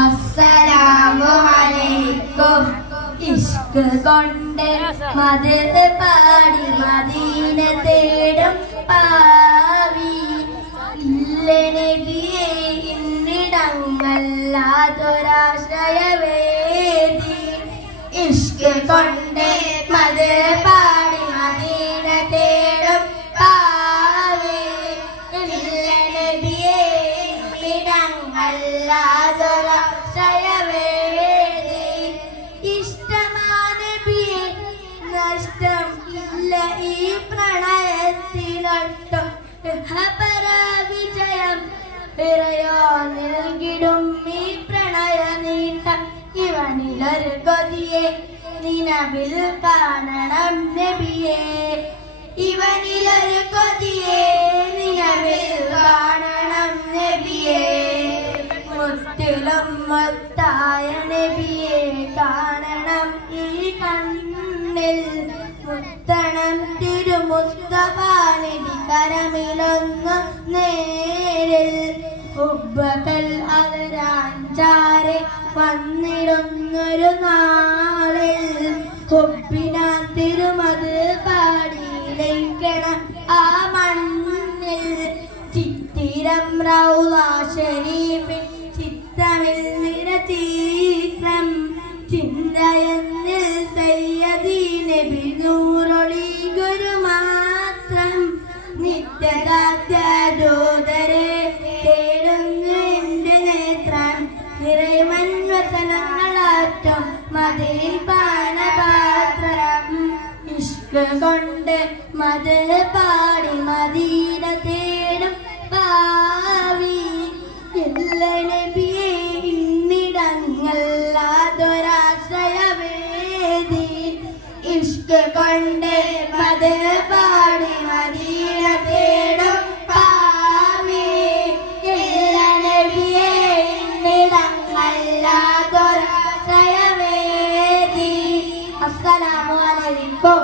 അസ്സലാമുഅലൈക്കും. ഇഷ്ക് കൊണ്ട് മദദ് പാടി മദീന തേടും പാവി ഇല്ല നബിയേ ഇന്നിടങ്ങല്ലാതൊരാശ്രയവേദി. ഇഷ്ക് കൊണ്ട് മദദ് പാടി മദീന തേടും പാവി ഇല്ല നബിയേ ഇന്നിടങ്ങല്ലാതൊരാശ്രയവേദി. ഇഷ്ടമാനബിയെ നഷ്ടം ഇല്ല ഈ പ്രണയത്തിനൊട്ടും വിജയം ഇറയോ നൽകിടും ഈ പ്രണയ നീട്ടം. ഇവനിലൊരു കൊതിയെ നിലവിൽ കാണണം നബിയെ. ഇവനിലൊരു കൊതിയെ നിലവിൽ കാണണം നബിയെ. മുത്തിലും മുത്തായ നബിയെ കാണണം ഈ കണ്ണിൽ. മുത്തണം തിരുമുസ്തഫാനബി കരമിലൊന്ന് നേരിൽ. ഹുബ്ബകൾ അവരാഞ്ചാരെ വന്നിടുന്നൊരു നാളിൽ. ഹുബ്ബിനാൻ തിരുമത് പാടിയിലേക്കണം ആ മണ്ണിൽ. ചിത്തിരം റൗള ശരീഫിൽ ചിത്തമിൽ നിരചിത്രം. ചിന്തയെന്നിൽ സയ്യദി നബി നൂറൊളി ഗുരു മാത്രം. നിത്യദാത്യാദോദരെ തേടുന്നു എന്റെ നേത്രം. നിറമന്വസനങ്ങളാറ്റം മതിൽ പാനപാത്രം. ഇഷ്ക് കൊണ്ട് മദദ് പാടി മദീന തേടും പാവി ഇല്ല നബിയേ ഇന്നിടങ്ങല്ലാതൊരാശ്രയവേദി. ഇഷ്ക് കൊണ്ട് മദദ് പാടി മദീന തേടും പാവി ഇല്ല നബിയേ ഇന്നിടങ്ങല്ലാതൊരാശ്രയവേദി. അസ്സലാമു അലൈക്കും.